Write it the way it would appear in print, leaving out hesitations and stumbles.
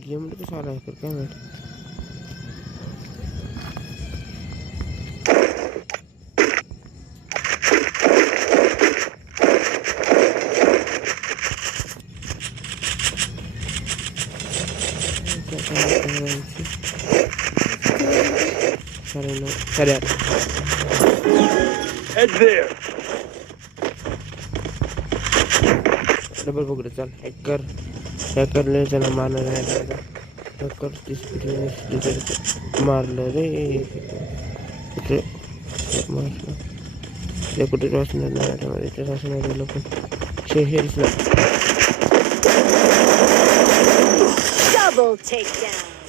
गेम तो सारा है फिर क्या मैं Head there. डबल पकड़ चल हैकर ले चला मारना है हैकर मार ले रे मार ले कुछ रोशनी ना है हमारे रोशनी है लोग शहर से Double takedown.